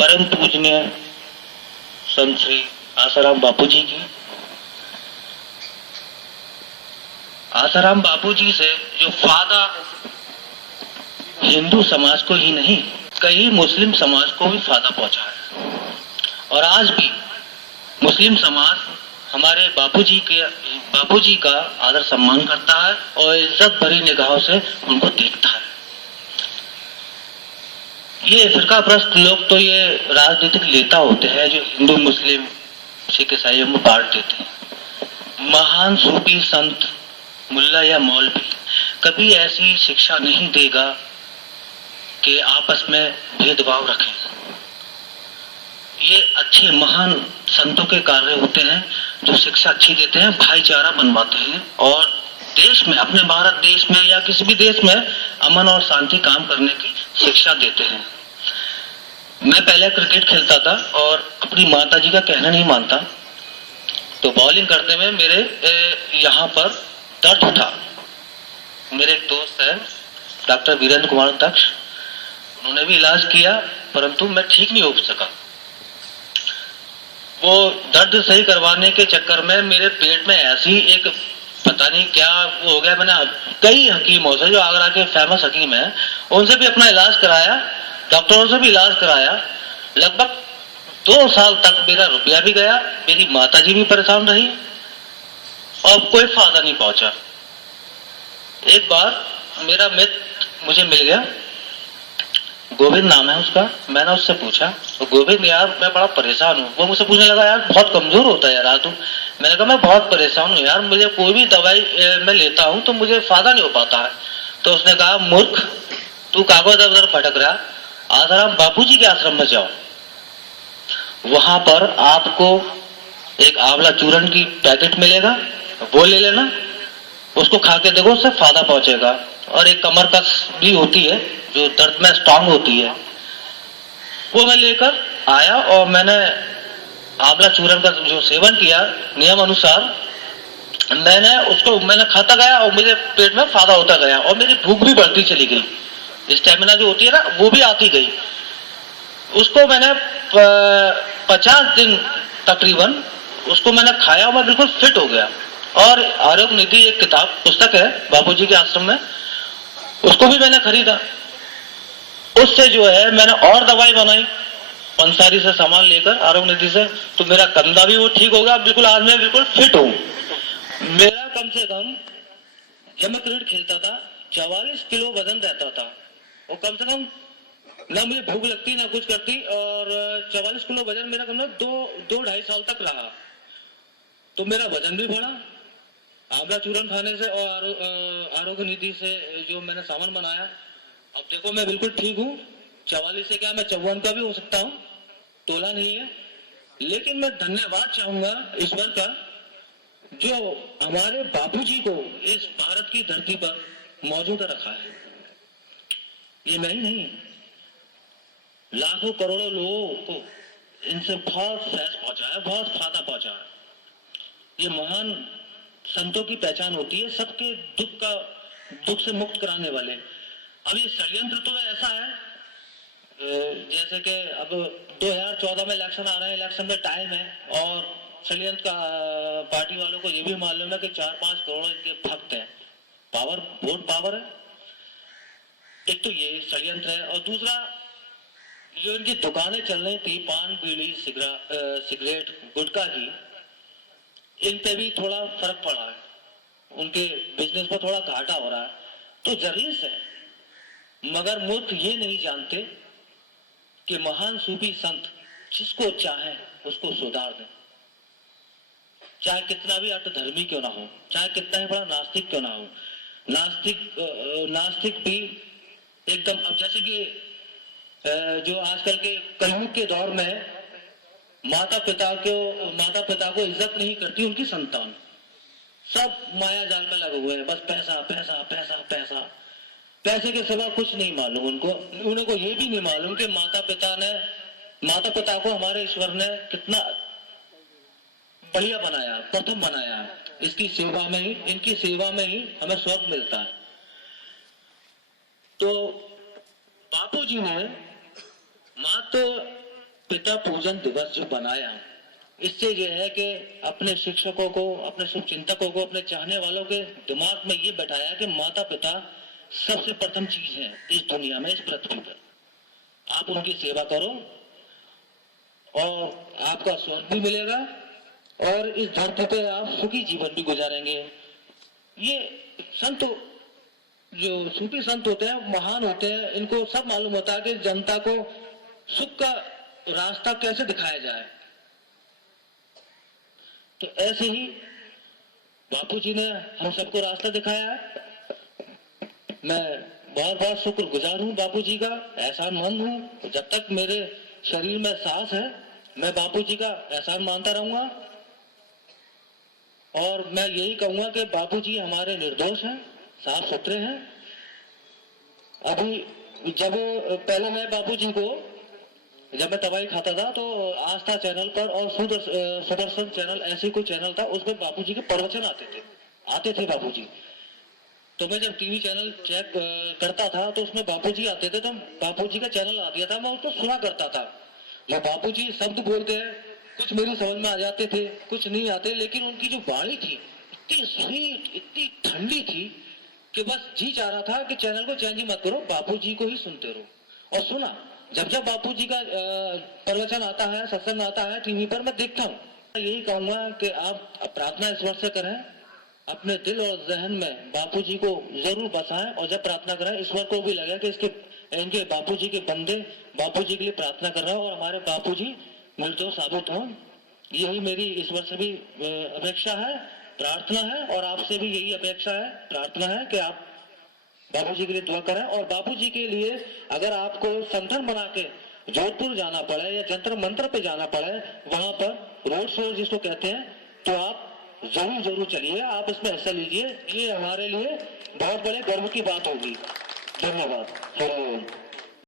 परम पूजनीय संत श्री आसाराम बापू जी की। आसाराम बापू जी से जो फायदा हिंदू समाज को ही नहीं, कई मुस्लिम समाज को भी फायदा पहुंचा है। और आज भी मुस्लिम समाज हमारे बापू जी का आदर सम्मान करता है और इज्जत भरी निगाहों से उनको देखता है। ये फिरका प्रस्त लोग तो ये राजनीतिक नेता होते हैं जो हिंदू मुस्लिम सिख ईसाइयों में बांट देते हैं। महान सूफी संत मुल्ला या मौलवी कभी ऐसी शिक्षा नहीं देगा कि आपस में भेदभाव रखें। ये अच्छे महान संतों के कार्य होते हैं जो शिक्षा अच्छी देते हैं, भाईचारा बनवाते हैं और देश में, अपने भारत देश में या किसी भी देश में अमन और शांति काम करने की शिक्षा देते हैं। मैं पहले क्रिकेट खेलता था और अपनी माताजी का कहना नहीं मानता, तो बॉलिंग करते में मेरे यहाँ पर दर्द उठा। मेरे एक दोस्त है डॉक्टर वीरेंद्र कुमार दक्ष, उन्होंने भी इलाज किया परंतु मैं ठीक नहीं हो सका। वो दर्द सही करवाने के चक्कर में मेरे पेट में ऐसी एक पता नहीं क्या वो हो गया। मैंने कई हकीमों से, जो आगरा के फेमस हकीम है, उनसे भी अपना इलाज कराया, डॉक्टरों से भी इलाज कराया। लगभग 2 साल तक मेरा रुपया भी गया, मेरी माताजी भी परेशान रही और कोई फायदा नहीं पहुंचा। एक बार मेरा मित्र मुझे मिल गया, गोविंद नाम है उसका। मैंने उससे पूछा, तो गोविंद यार मैं बड़ा परेशान हूँ। वो मुझसे पूछने लगा, यार बहुत कमजोर होता है यार तू। मैंने कहा मैं बहुत परेशान हूँ यार, मुझे कोई भी दवाई मैं लेता हूँ तो मुझे फायदा नहीं हो पाता है। तो उसने कहा, मूर्ख तू कागज दर दर भटक रहा, आसाराम बापू जी के आश्रम में जाओ, वहां पर आपको एक आंवला चूर्ण की पैकेट मिलेगा, वो ले लेना, उसको खा के देखो, उससे फायदा पहुंचेगा। और एक कमर कस भी होती है जो दर्द में स्ट्रांग होती है, वो मैं लेकर आया और मैंने आंवला चूर्ण का जो सेवन किया नियम अनुसार, मैंने खाता गया और मुझे पेट में फायदा होता गया और मेरी भूख भी बढ़ती चली गई। स्टेमिना जो होती है ना वो भी आती गई। उसको मैंने 50 दिन तकरीबन उसको मैंने खाया और मैं बिल्कुल फिट हो गया। और आरोग्य निधि एक पुस्तक है बापूजी के आश्रम में, उसको भी मैंने खरीदा। उससे जो है मैंने और दवाई बनाई पंसारी से सामान लेकर, आरोग्य निधि से, तो मेरा कंधा भी वो ठीक हो गया। बिल्कुल आज मैं बिल्कुल फिट हूँ। मेरा कम से कम जब मैं क्रिकेट खेलता था 44 किलो वजन रहता था और कम से कम ना मुझे भूख लगती ना कुछ करती, और 44 किलो वजन मेरा कम से कम 2-2.5 साल तक रहा। तो मेरा वजन भी बढ़ा आंवला चूर्ण खाने से और आरोग्य निधि से जो मैंने सामान बनाया। अब देखो मैं बिल्कुल ठीक हूँ। 44 से क्या मैं 54 का भी हो सकता हूँ, तोला नहीं है। लेकिन मैं धन्यवाद चाहूंगा ईश्वर का जो हमारे बापूजी को इस भारत की धरती पर मौजूद रखा है। ये मैं ही नहीं, लाखों करोड़ों लोगों को इनसे बहुत फैस पहुंचा है, बहुत फायदा पहुंचा है। ये महान संतों की पहचान होती है, सबके दुख से मुक्त कराने वाले। अब ये षड्यंत्र तो ऐसा है जैसे कि अब 2014 में इलेक्शन आ रहे हैं, इलेक्शन में टाइम है और षड्यंत्र का पार्टी वालों को ये भी मालूम है कि 4-5 करोड़ इनके भक्त हैं। पावर, वोट पावर है। एक तो ये षड्यंत्र है और दूसरा जो इनकी दुकानें चल रही थी पान बीड़ी सिगरेट गुटखा की, इन पे भी थोड़ा फर्क पड़ा है, उनके बिजनेस पर थोड़ा घाटा हो रहा है। तो जरूर है, मगर मूर्ख ये नहीं जानते कि महान सूफी संत जिसको चाहे उसको सुधार दें, चाहे कितना भी अटधर्मी क्यों ना हो, चाहे कितना ही बड़ा नास्तिक क्यों ना हो। नास्तिक भी एकदम, अब जैसे कि जो आजकल के कलयुग के दौर में माता पिता को इज्जत नहीं करती उनकी संतान, सब माया जाल में लगे हुए हैं, बस पैसा पैसा पैसा पैसा, पैसे के सिवा कुछ नहीं मालूम उनको ये भी नहीं मालूम कि माता पिता को हमारे ईश्वर ने कितना बढ़िया बनाया, प्रथम बनाया। इनकी सेवा में ही हमें स्वर्ग मिलता है। तो बापू जी ने मात्र पिता पूजन दिवस जो बनाया, इससे यह है कि अपने शिक्षकों को, अपने शुभचिंतकों को, अपने चाहने वालों के दिमाग में ये बैठाया कि माता पिता सबसे प्रथम चीज है इस दुनिया में, इस पृथ्वी पर। आप उनकी सेवा करो और आपका स्वर्ग भी मिलेगा और इस धरती पे आप सुखी जीवन भी गुजारेंगे। ये संत, जो सूफी संत होते हैं, महान होते हैं, इनको सब मालूम होता है कि जनता को सुख का रास्ता कैसे दिखाया जाए। तो ऐसे ही बापूजी ने हम सबको रास्ता दिखाया है। मैं बहुत बहुत शुक्रगुजार हूं बापूजी का, एहसानमंद हूं। जब तक मेरे शरीर में सांस है मैं बापूजी का एहसान मानता रहूंगा और मैं यही कहूंगा कि बापूजी हमारे निर्दोष हैं, साफ सुथरे हैं। अभी जब पहले मैं बापूजी को, जब मैं दवाई खाता था तो आस्था चैनल पर और सुदर्शन चैनल, ऐसे कोई चैनल था, उसमें बापूजी के प्रवचन आते थे बापूजी। तो मैं जब टीवी चैनल चेक करता था तो उसमें बापूजी आते थे, तो बापूजी का चैनल आ गया था, मैं उसको सुना करता था। जो बापूजी शब्द बोलते हैं कुछ मेरी समझ में आ जाते थे, कुछ नहीं आते, लेकिन उनकी जो वाणी थी इतनी स्वीट, इतनी ठंडी थी कि बस जी चाह रहा था कि चैनल को चेंज ही मत करो, बापूजी को ही सुनते रहो। और सुना, जब जब बापूजी का प्रवचन आता है, सत्संग आता है टीवी पर, मैं देखता हूँ। यही कहूंगा कि आप प्रार्थना इस वर्ष से करें, अपने दिल और जहन में बापूजी को जरूर बसाएं और जब प्रार्थना करें ईश्वर को भी लगे कि इनके बापूजी के बंदे बापूजी के लिए प्रार्थना कर रहे हो और हमारे बापूजी निर्दोष साबित हो। यही मेरी ईश्वर से भी अपेक्षा है, प्रार्थना है, और आपसे भी यही अपेक्षा है, प्रार्थना है कि आप बापूजी के लिए दुआ करें। और बापूजी के लिए अगर आपको संगठन बना के जोधपुर जाना पड़े या जंतर मंत्र पे जाना पड़े, वहां पर रोड शो जिसको कहते हैं, तो आप जरूर चलिए, आप इसमें हिस्सा लीजिए। ये हमारे लिए बहुत बड़े गर्व की बात होगी। धन्यवाद।